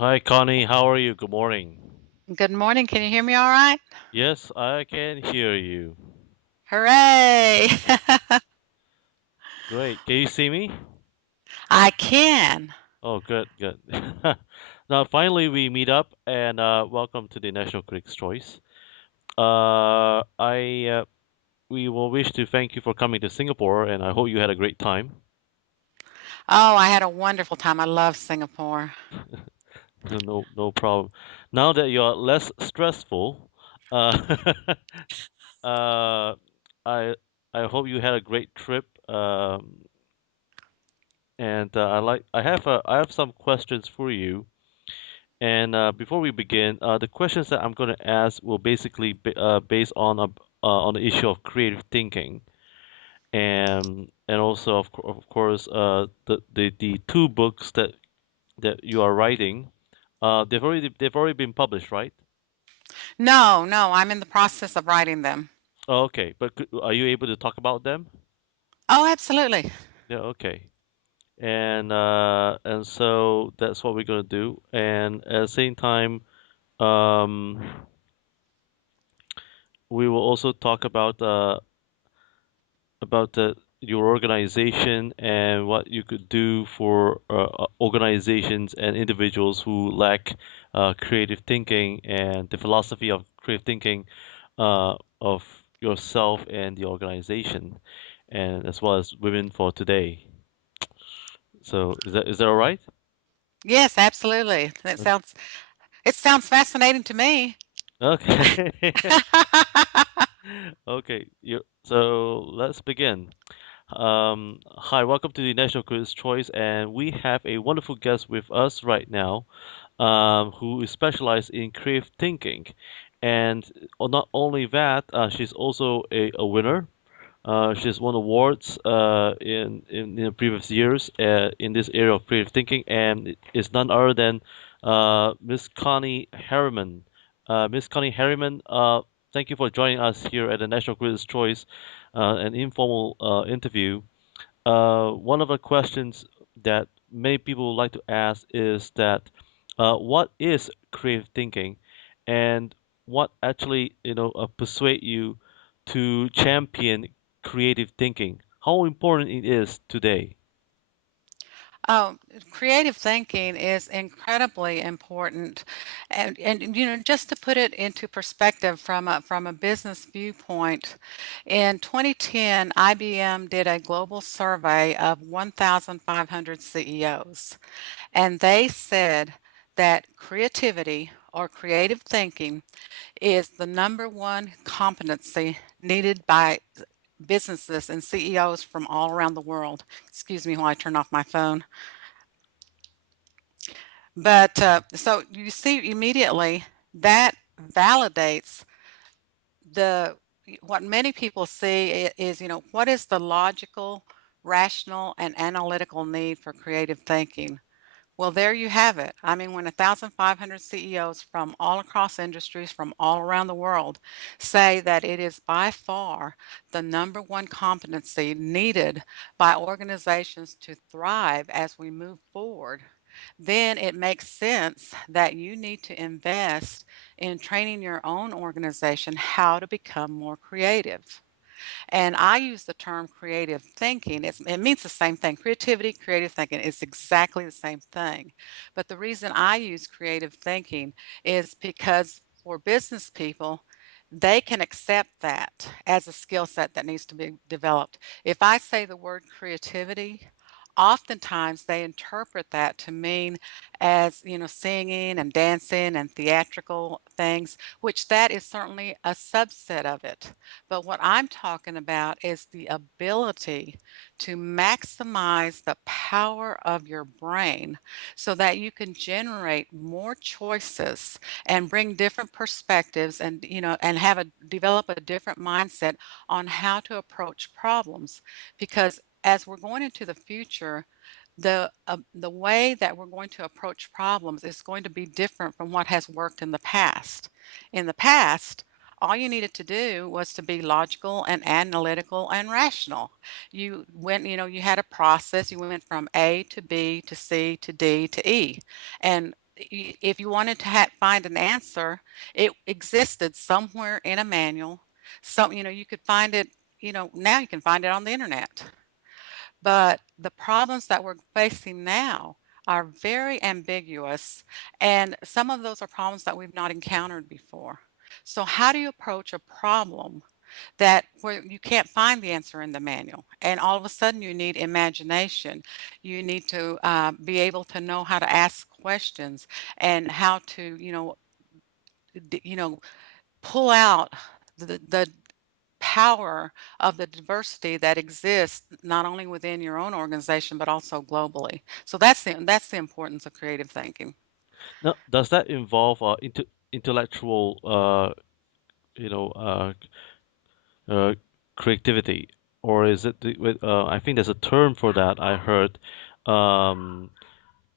Hi, Connie. How are you? Good morning. Good morning. Can you hear me all right? Yes, I can hear you. Hooray! Great. Can you see me? I can. Oh, good, good. Now, finally, we meet up, and welcome to the National Critics' Choice. I We will wish to thank you for coming to Singapore, and I hope you had a great time. Oh, I had a wonderful time. I love Singapore. No, no problem. Now that you're less stressful, uh, uh, I I hope you had a great trip. And I have some questions for you. And before we begin, the questions that I'm going to ask will basically be based on the issue of creative thinking, and also of course the two books that you are writing, they've already been published, right? No, no, I'm in the process of writing them. Oh, okay, but are you able to talk about them? Oh, absolutely. Yeah, okay. And so that's what we're gonna do. And at the same time, um, we will also talk about your organization and what you could do for organizations and individuals who lack creative thinking and the philosophy of creative thinking of yourself and the organization, and as well as women for today. So is that all right? Yes, absolutely. It sounds fascinating to me. Okay. Okay. So let's begin. Hi, welcome to the National Critics' Choice, and we have a wonderful guest with us right now, who is specialized in creative thinking. And not only that, she's also a winner. She's won awards in the previous years in this area of creative thinking, and it is none other than Miss Connie Harriman. Miss Connie Harriman, thank you for joining us here at the National Critics' Choice, an informal interview. One of the questions that many people would like to ask is that what is creative thinking, and what actually persuade you to champion creative thinking? How important it is today? Oh, creative thinking is incredibly important. And just to put it into perspective from a business viewpoint, in 2010, IBM did a global survey of 1,500 CEOs. And they said that creativity or creative thinking is the number one competency needed by businesses and CEOs from all around the world. Excuse me while I turn off my phone. But so you see immediately that validates the what many people see is, what is the logical, rational, and analytical need for creative thinking? Well, there you have it. I mean, when 1,500 CEOs from all across industries from all around the world say that it is by far the number one competency needed by organizations to thrive as we move forward, then it makes sense that you need to invest in training your own organization how to become more creative. And I use the term creative thinking. It means the same thing. Creativity, creative thinking is exactly the same thing. But the reason I use creative thinking is because for business people, they can accept that as a skill set that needs to be developed. If I say the word creativity, oftentimes they interpret that to mean as, singing and dancing and theatrical things, which that is certainly a subset of it. But what I'm talking about is the ability to maximize the power of your brain so that you can generate more choices and bring different perspectives and and develop a different mindset on how to approach problems, because as we're going into the future, the way that we're going to approach problems is going to be different from what has worked in the past. In the past, all you needed to do was to be logical and analytical and rational. You had a process. You went from A to B to C to D to E. And if you wanted to find an answer, it existed somewhere in a manual. You could find it, now you can find it on the internet. But the problems that we're facing now are very ambiguous, and some of those are problems that we've not encountered before. So how do you approach a problem that where you can't find the answer in the manual, and all of a sudden you need imagination? You need to be able to know how to ask questions and how to, d- you know, pull out the power of the diversity that exists not only within your own organization but also globally. So that's the importance of creative thinking. Now, does that involve intellectual, you know, uh, creativity, or is it I think there's a term for that I heard, um,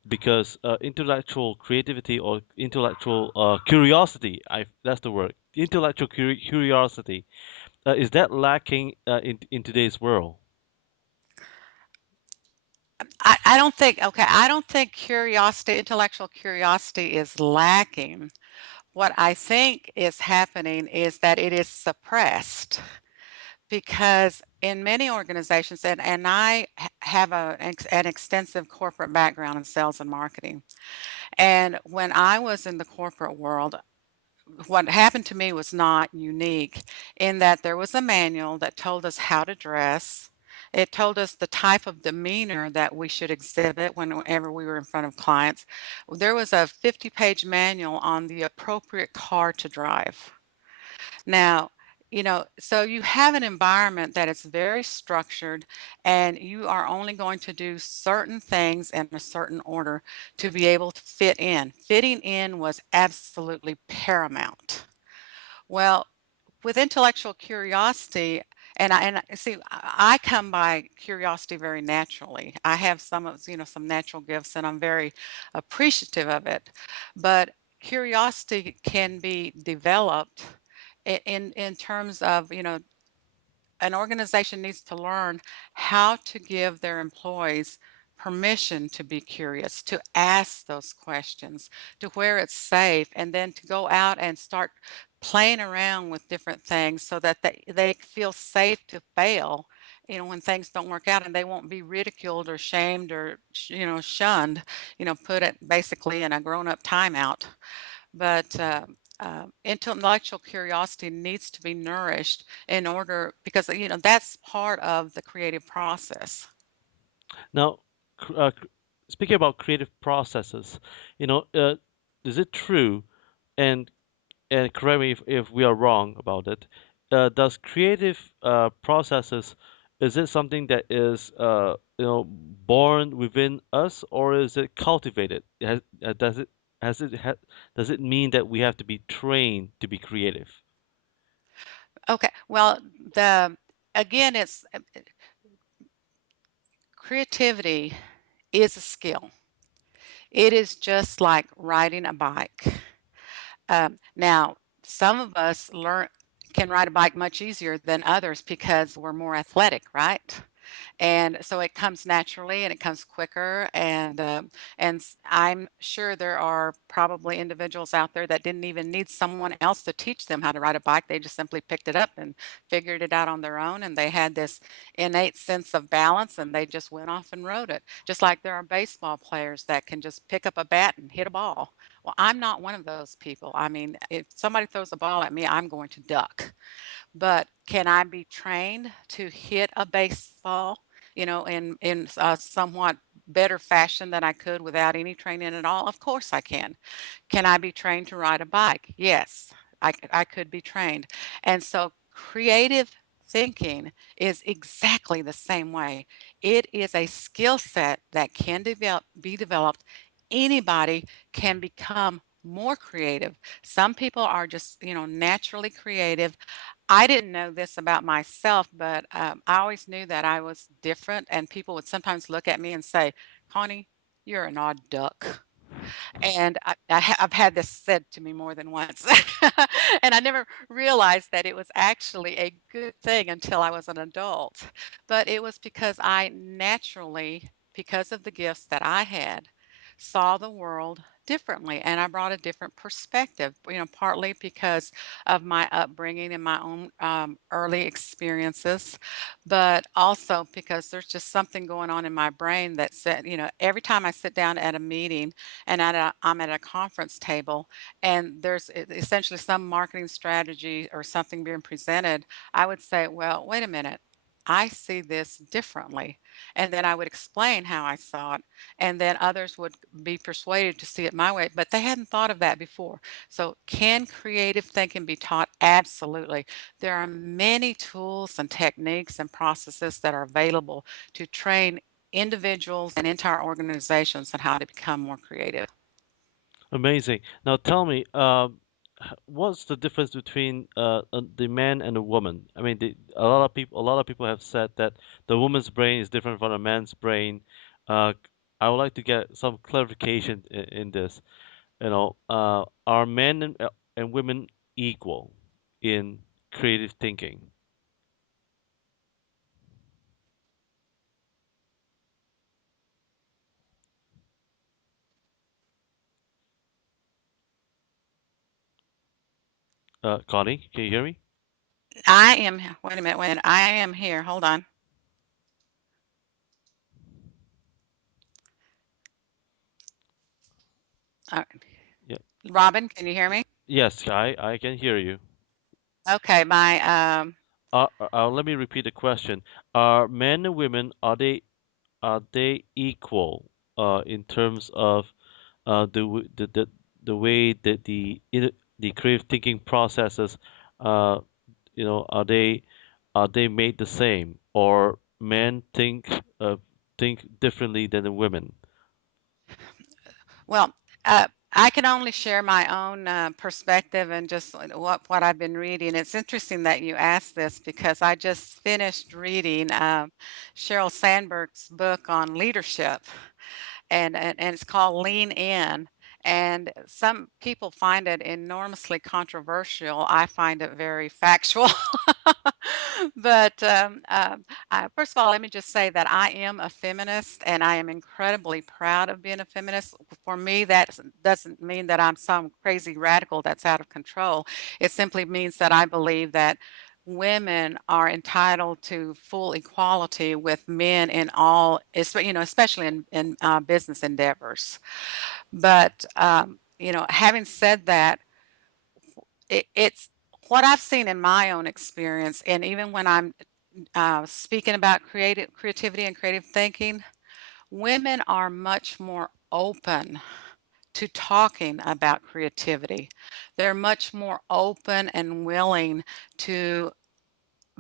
because intellectual creativity or intellectual curiosity, that's the word, intellectual curiosity, is that lacking in today's world? I don't think okay, I don't think curiosity, intellectual curiosity is lacking. What I think is happening is that it is suppressed because in many organizations, and I have an extensive corporate background in sales and marketing. And when I was in the corporate world, what happened to me was not unique in that there was a manual that told us how to dress. It told us the type of demeanor that we should exhibit whenever we were in front of clients. There was a 50-page manual on the appropriate car to drive. Now, so you have an environment that is very structured, and you are only going to do certain things in a certain order to be able to fit in. Fitting in was absolutely paramount. Well, with intellectual curiosity, see, I come by curiosity very naturally. I have some natural gifts, and I'm very appreciative of it. But curiosity can be developed in terms of, an organization needs to learn how to give their employees permission to be curious, to ask those questions, to where it's safe, and then to go out and start playing around with different things so that they feel safe to fail, when things don't work out, and they won't be ridiculed or shamed or, shunned, put it basically in a grown-up timeout. But intellectual curiosity needs to be nourished in order, because that's part of the creative process. Now, speaking about creative processes, you know, is it true, and correct me if we are wrong about it, does creative processes, is it something that is born within us, or is it cultivated? Has it ha, does it mean that we have to be trained to be creative? Okay, well, the again, it's creativity is a skill. It is just like riding a bike. Now, some of us learn can ride a bike much easier than others because we're more athletic, right? And so it comes naturally and it comes quicker. And I'm sure there are probably individuals out there that didn't even need someone else to teach them how to ride a bike. They just simply picked it up and figured it out on their own. And they had this innate sense of balance, and they just went off and rode it. Just like there are baseball players that can just pick up a bat and hit a ball. Well, I'm not one of those people. I mean, if somebody throws a ball at me, I'm going to duck. But can I be trained to hit a baseball, in a somewhat better fashion than I could without any training at all? Of course I can. Can I be trained to ride a bike? Yes, I could be trained. And so creative thinking is exactly the same way. It is a skill set that can be developed. Anybody can become more creative. Some people are just, naturally creative. I didn't know this about myself, but I always knew that I was different, and people would sometimes look at me and say, Connie, you're an odd duck. And I've had this said to me more than once. And I never realized that it was actually a good thing until I was an adult. But it was because I naturally, because of the gifts that I had, saw the world differently and I brought a different perspective, partly because of my upbringing and my own early experiences, but also because there's just something going on in my brain that said, every time I sit down at a meeting and I'm at a conference table and there's essentially some marketing strategy or something being presented, I would say, well, wait a minute. I see this differently. And then I would explain how I saw it. And then others would be persuaded to see it my way, but they hadn't thought of that before. So, can creative thinking be taught? Absolutely. There are many tools and techniques and processes that are available to train individuals and entire organizations on how to become more creative. Amazing. Now tell me, what's the difference between the man and the woman? I mean, a lot of people have said that the woman's brain is different from a man's brain. Uh, I would like to get some clarification in this. Are men and women equal in creative thinking? Connie, can you hear me? Wait a minute, I am here. Hold on. Uh, Yeah. Robin, can you hear me? Yes, I can hear you. Okay, Let me repeat the question. Are men and women are they equal in terms of the way that the creative thinking processes uh, are they made the same or men think differently than the women? well, I can only share my own perspective and just what I've been reading. It's interesting that you asked this because I just finished reading Sheryl Sandberg's book on leadership. And it's called Lean In. And some people find it enormously controversial. I find it very factual. But first of all, let me just say that I am a feminist and I am incredibly proud of being a feminist. For me, that doesn't mean that I'm some crazy radical that's out of control. It simply means that I believe that women are entitled to full equality with men in all, especially in business endeavors. But having said that, it's what I've seen in my own experience, and even when I'm speaking about creativity and creative thinking, women are much more open to talking about creativity. They're much more open and willing to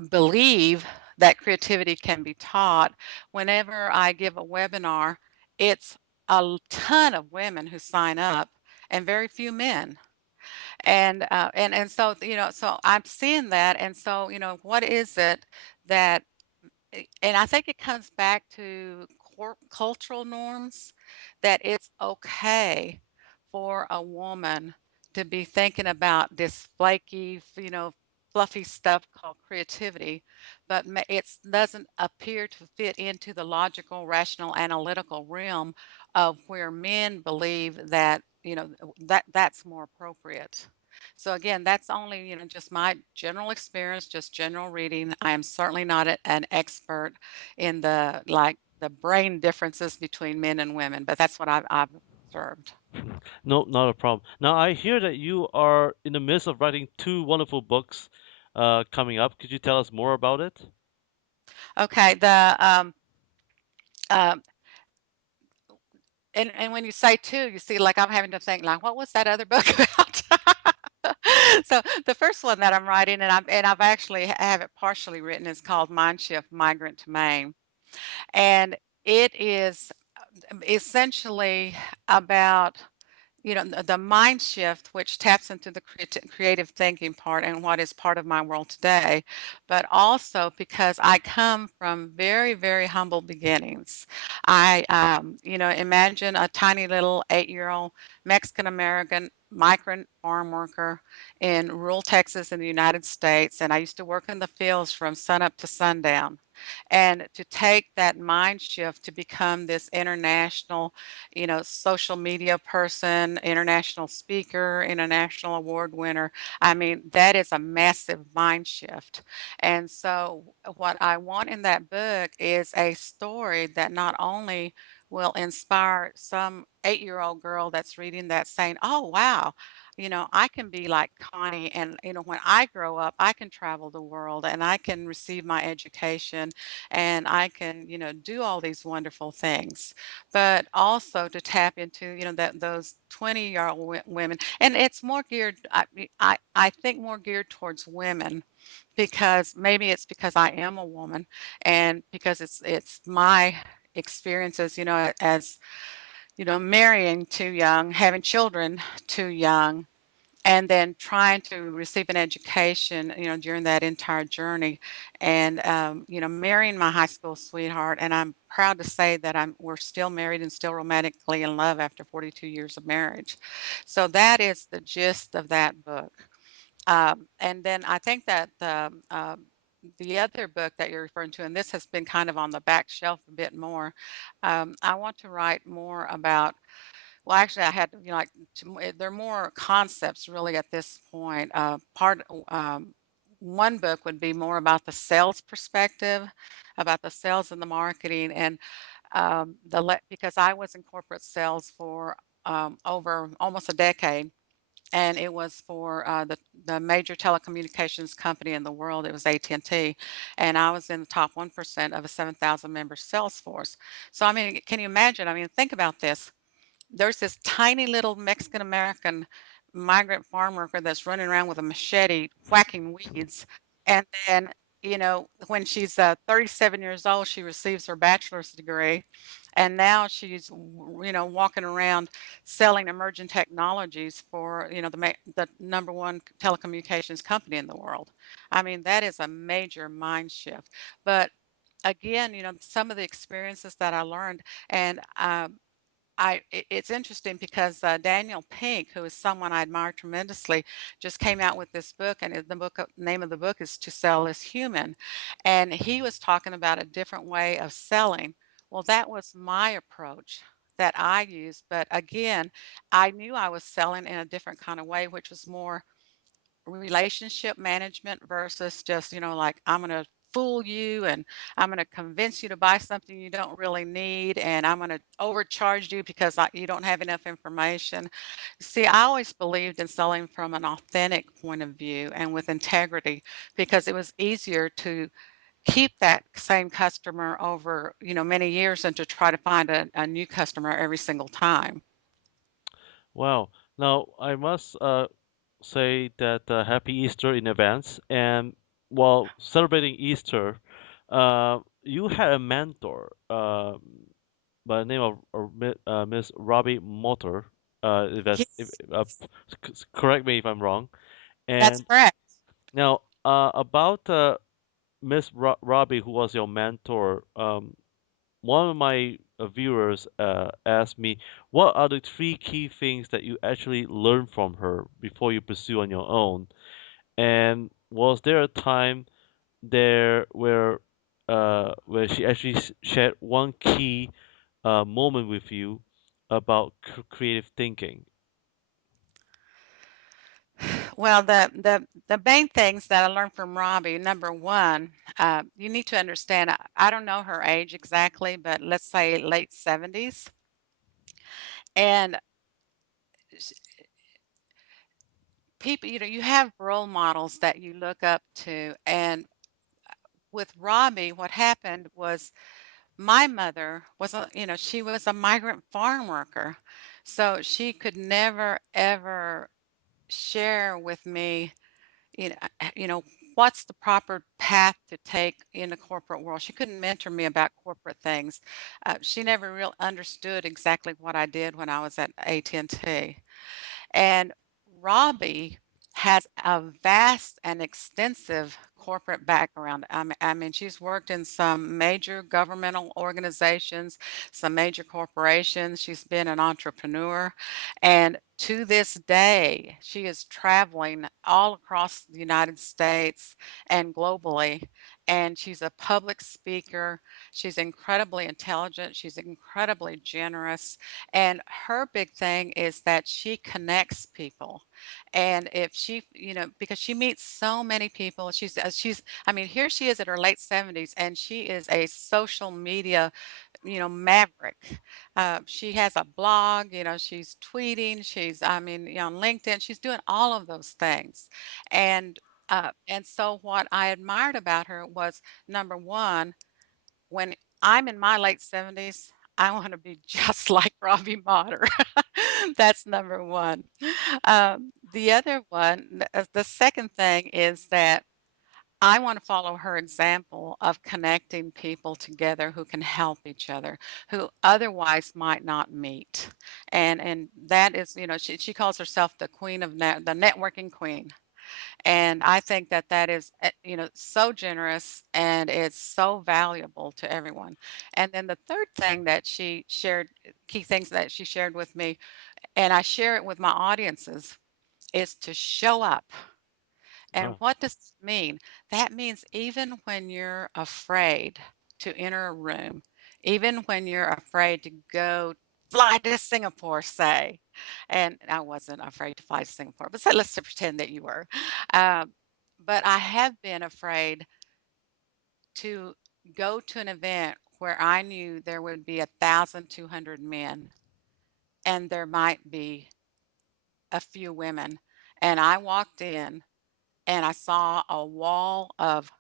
believe that creativity can be taught. Whenever I give a webinar, it's a ton of women who sign up and very few men. And so so I'm seeing that, and so what is it that and I think it comes back to cultural norms that it's okay for a woman to be thinking about this flaky, fluffy stuff called creativity, but it doesn't appear to fit into the logical, rational, analytical realm of where men believe that, that's more appropriate. So again, that's only, just my general experience, just general reading. I am certainly not an expert in the brain differences between men and women, but that's what I've observed. No, not a problem. Now I hear that you are in the midst of writing two wonderful books coming up. Could you tell us more about it? Okay, um, and when you say two, you see, like I'm having to think, like, what was that other book about? So the first one that I'm writing, and I've actually have it partially written, is called Mind Shift: Migrant to Maine, and it is essentially about the mind shift, which taps into the creative thinking part and what is part of my world today, but also because I come from very, very humble beginnings. I imagine a tiny little 8-year-old Mexican American migrant farm worker in rural Texas in the United States, and I used to work in the fields from sunup to sundown. and to take that mind shift to become this international, social media person, international speaker, international award winner. I mean, that is a massive mind shift. And so, what I want in that book is a story that not only will inspire some 8-year-old girl that's reading that saying, "Oh, wow, I can be like Connie, and when I grow up, I can travel the world and I can receive my education and I can, do all these wonderful things." But also to tap into, that those 20-year-old women, and it's more geared, I think more geared towards women, because maybe it's because I am a woman, and because it's my experiences, as marrying too young, having children too young, and then trying to receive an education, during that entire journey, and marrying my high school sweetheart. And I'm proud to say that we're still married and still romantically in love after 42 years of marriage. So that is the gist of that book. And then I think that the other book that you're referring to, and this has been kind of on the back shelf a bit more, I want to write more about. Well, actually, I had, like, they're more concepts really at this point. One book would be more about the sales perspective, about the sales and the marketing, and because I was in corporate sales for over almost a decade, and it was for the major telecommunications company in the world. It was AT&T, and I was in the top 1% of a 7,000 member sales force. So, I mean, can you imagine? I mean, think about this. There's this tiny little Mexican American migrant farm worker that's running around with a machete whacking weeds. And then, when she's 37 years old, she receives her bachelor's degree. And now she's, walking around selling emerging technologies for, the number one telecommunications company in the world. I mean, that is a major mind shift. But again, some of the experiences that I learned, and it's interesting because Daniel Pink, who is someone I admire tremendously, just came out with this book, and name of the book is "To Sell is Human," and he was talking about a different way of selling. Well, that was my approach that I used, but again, I knew I was selling in a different kind of way, which was more relationship management versus just, like, I'm going to fool you and I'm going to convince you to buy something you don't really need, and I'm going to overcharge you because you don't have enough information. See, I always believed in selling from an authentic point of view and with integrity, because it was easier to keep that same customer over, many years than to try to find a new customer every single time. Wow. Now, I must say that Happy Easter in advance. And while celebrating Easter, you had a mentor by the name of Miss Robbie Motter. If that's if, Yes, correct me if I'm wrong. that's And correct. now about Miss Robbie, who was your mentor. One of my viewers asked me, what are the three key things that you actually learned from her before you pursue on your own? And was there a time there where she actually shared one key moment with you about creative thinking? Well, the main things that I learned from Robbie, number one, you need to understand. I don't know her age exactly, but let's say late 70s. And s- people, you have role models that you look up to. And with Robbie, what happened was my mother was she was a migrant farm worker, so she could never ever share with me, what's the proper path to take in the corporate world. She couldn't mentor me about corporate things. She never real understood exactly what I did when I was at AT&T. And Robbie has a vast and extensive corporate background. I mean, she's worked in some major governmental organizations, some major corporations. She's been an entrepreneur. And to this day, she is traveling all across the United States and globally. and she's a public speaker. She's incredibly intelligent. She's incredibly generous. And her big thing is that she connects people. And if she, because she meets so many people, I mean, here she is at her late 70s, and she is a social media, maverick. She has a blog, she's tweeting, I mean, on LinkedIn, she's doing all of those things. And so what I admired about her was, number one, when I'm in my late 70s, I want to be just like Robbie Motter. That's number one. The other one, the second thing is that I want to follow her example of connecting people together who can help each other, who otherwise might not meet. And that is, she calls herself the queen of the networking queen. And I think that that is, so generous, and it's so valuable to everyone. And then the third thing that she shared, key things that she shared with me, and I share it with my audiences, is to show up. And Oh, what does this mean? That means even when you're afraid to enter a room, even when you're afraid to go fly to Singapore, say, and I wasn't afraid to fly to Singapore, but say, let's pretend that you were. Um, but I have been afraid to go to an event where I knew there would be 1,200 men and there might be a few women. And I walked in and I saw a wall of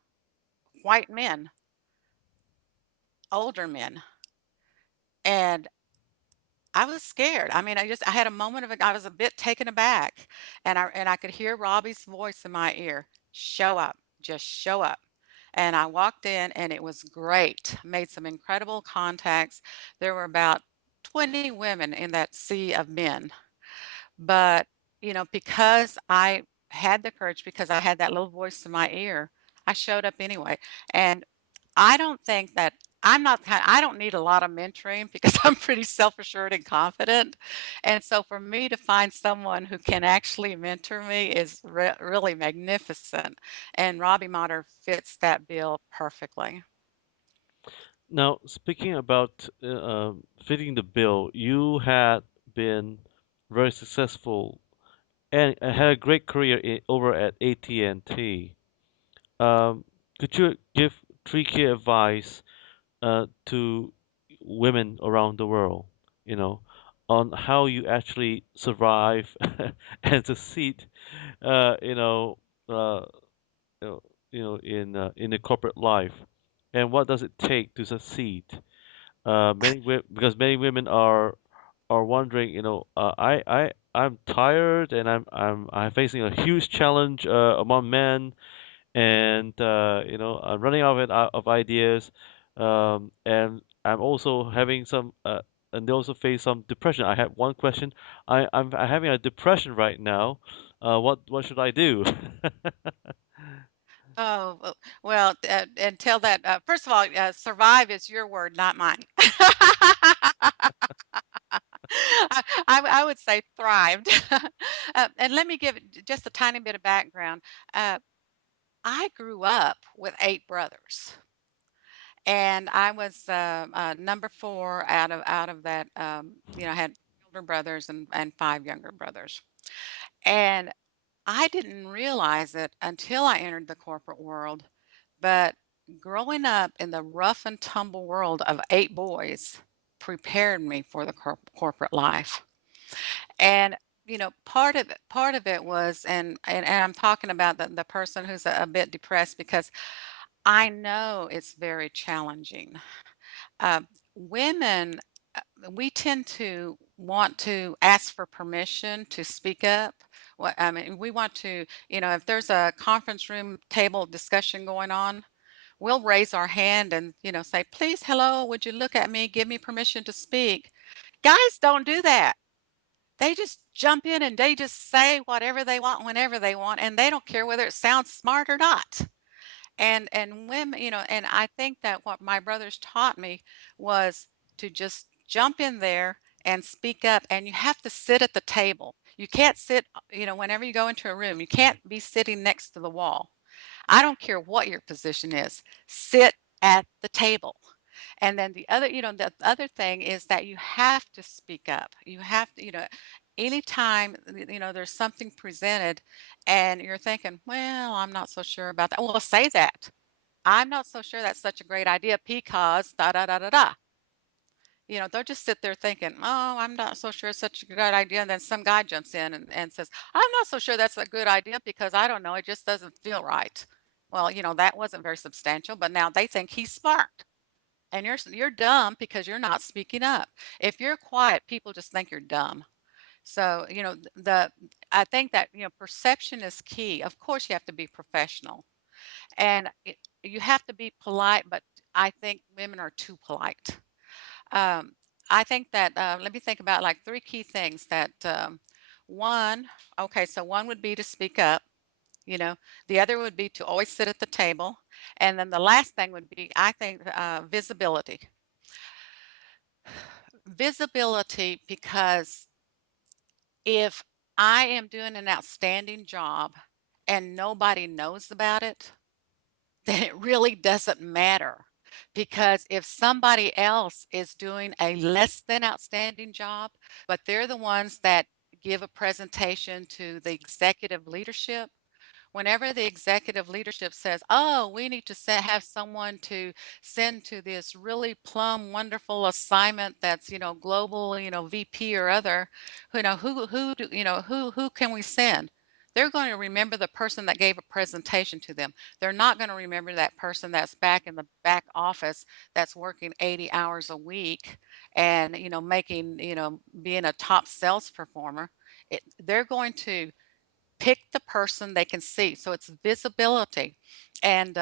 white men, older men, and I was scared. I mean, I had a moment of I was a bit taken aback, and I could hear Robbie's voice in my ear. Show up, just show up. And I walked in, and it was great. Made some incredible contacts. There were about 20 women in that sea of men. But, because I had the courage, because I had that little voice in my ear, I showed up anyway. And I don't think that I don't need a lot of mentoring because I'm pretty self-assured and confident. And so for me to find someone who can actually mentor me is really magnificent. And Robbie Motter fits that bill perfectly. now speaking about fitting the bill, you had been very successful and had a great career over at AT&T. Um, could you give three key advice to women around the world, you know, on how you actually survive and succeed, uh, you know, uh, you know, in the corporate life, and what does it take to succeed? Because many women are wondering, I'm tired and I'm facing a huge challenge among men, and I'm running out of ideas, and I'm also having some and they also face some depression. I have one question. I'm having a depression right now. What should I do? Oh, well, until that, first of all, survive is your word, not mine. I would say thrived. And let me give just a tiny bit of background. Uh, I grew up with 8 brothers, and I was number 4 out of that. I had older brothers and 5 younger brothers, and I didn't realize it until I entered the corporate world. But growing up in the rough and tumble world of 8 boys prepared me for the corporate life. And part of it was, and I'm talking about the person who's a bit depressed, because I know it's very challenging. Women, we tend to want to ask for permission to speak up. What I mean, we want to, if there's a conference room table discussion going on, we'll raise our hand and, say, please, hello, would you look at me, give me permission to speak. Guys don't do that. They just jump in and they just say whatever they want whenever they want, and they don't care whether it sounds smart or not. And women, and I think that what my brothers taught me was to just jump in there and speak up. And you have to sit at the table. You can't sit, whenever you go into a room, you can't be sitting next to the wall. I don't care what your position is. Sit at the table. And then the other thing is that you have to speak up. You have to, anytime, there's something presented and you're thinking, well, I'm not so sure about that. Well, say that. I'm not so sure that's such a great idea because da da da da da. They'll just sit there thinking, oh, I'm not so sure it's such a good idea. And then some guy jumps in and says, I'm not so sure that's a good idea because I don't know, it just doesn't feel right. Well, that wasn't very substantial, but now they think he's smart. And you're dumb because you're not speaking up. If you're quiet, people just think you're dumb. So, I think that, perception is key. Of course, you have to be professional and you have to be polite, but I think women are too polite. Um, I think that, let me think about like three key things that, one, okay, so one would be to speak up, you know, the other would be to always sit at the table. And then the last thing would be, I think, visibility. Visibility, because if I am doing an outstanding job and nobody knows about it, then it really doesn't matter. Because if somebody else is doing a less than outstanding job, but they're the ones that give a presentation to the executive leadership, whenever the executive leadership says, "Oh, we need to have someone to send to this really plum, wonderful assignment that's global, VP or other, who can we send?" They're going to remember the person that gave a presentation to them. They're not going to remember that person that's back in the back office that's working 80 hours a week and making being a top sales performer. They're going to pick the person they can see. So it's visibility. And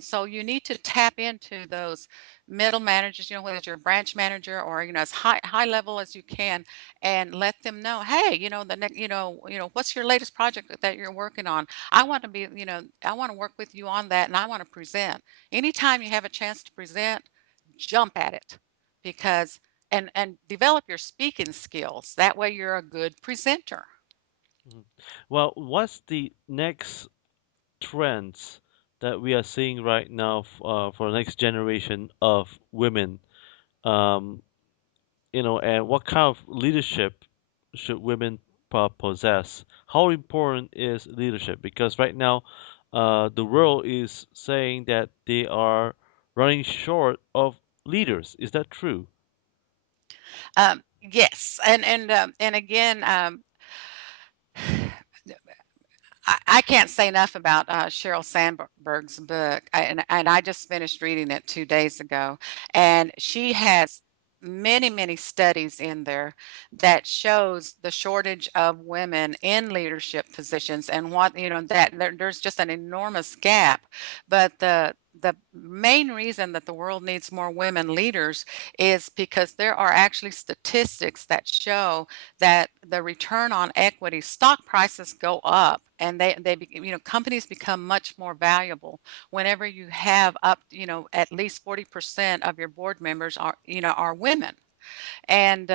so you need to tap into those middle managers, whether it's your branch manager or, as high level as you can, and let them know, hey, the next, what's your latest project that you're working on? I want to be, I want to work with you on that and I want to present. Anytime you have a chance to present, jump at it because and develop your speaking skills. That way you're a good presenter. Mhm. Well, what's the next trends that we are seeing right now for the next generation of women? Um, and what kind of leadership should women possess? How important is leadership? Because right now, the world is saying that they are running short of leaders. Is that true? Yes, and again, I can't say enough about Sheryl Sandberg's book, and I just finished reading it 2 days ago, and she has many studies in there that shows the shortage of women in leadership positions and what that there's just an enormous gap. But the main reason that the world needs more women leaders is because there are actually statistics that show that the return on equity, stock prices go up and companies become much more valuable whenever you have up, at least 40% of your board members are women. And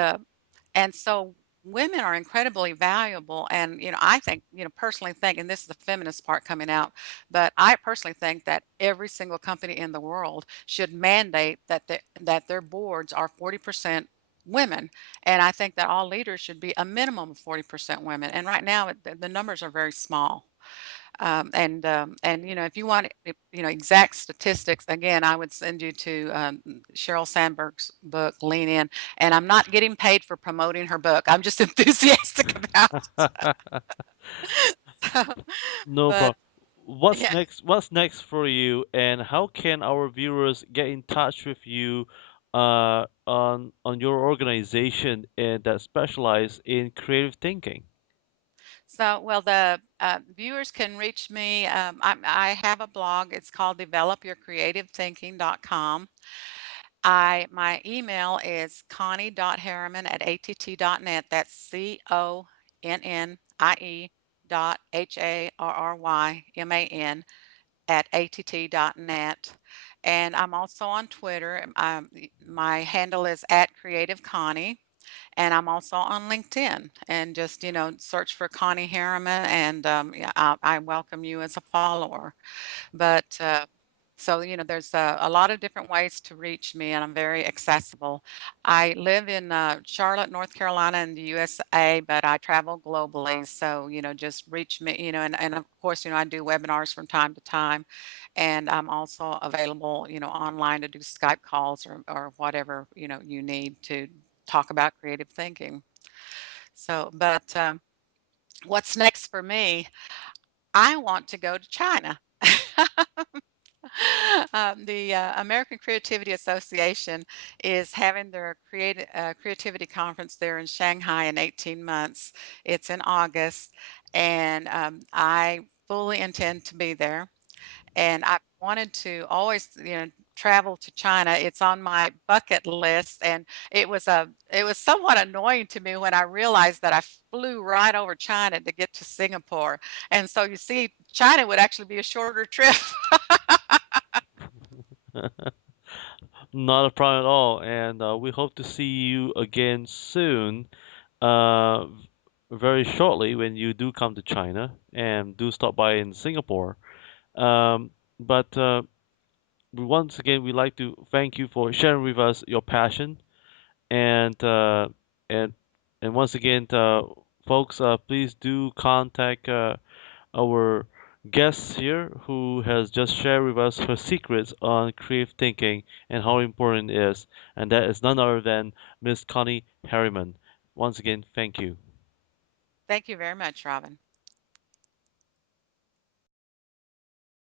and so women are incredibly valuable. And I think, personally think, and this is the feminist part coming out, but I personally think that every single company in the world should mandate that that their boards are 40% women. And I think that all leaders should be a minimum of 40% women. And right now the numbers are very small. And if you want exact statistics, again, I would send you to Sheryl Sandberg's book, Lean In. And I'm not getting paid for promoting her book. I'm just enthusiastic about it. No But problem. What's yeah. next? What's next for you, and how can our viewers get in touch with you on your organization and that specialize in creative thinking? So, well, the viewers can reach me. I have a blog. It's called developyourcreativethinking.com. My email is connie.harriman@att.net. That's CONNIE.HARRYMAN at att.net. And I'm also on Twitter. My handle is at Creative Connie. And I'm also on LinkedIn and just, search for Connie Harriman and yeah, I welcome you as a follower. But so, there's a lot of different ways to reach me, and I'm very accessible. I live in Charlotte, North Carolina, in the USA, but I travel globally. So, just reach me, and of course, I do webinars from time to time. And I'm also available, online to do Skype calls or whatever, you need to talk about creative thinking. So, but what's next for me? I want to go to China. The American Creativity Association is having their creativity conference there in Shanghai in 18 months. It's in August, and I fully intend to be there. And I wanted to always, travel to China. It's on my bucket list, and it was somewhat annoying to me when I realized that I flew right over China to get to Singapore. And so you see, China would actually be a shorter trip. Not a problem at all, and we hope to see you again soon, uh, very shortly when you do come to China and do stop by in Singapore. But once again, we'd like to thank you for sharing with us your passion and and and once again, folks, please do contact our guest here who has just shared with us her secrets on creative thinking and how important it is, and that is none other than Miss Connie Harriman. Once again, thank you. Thank you very much, Robin.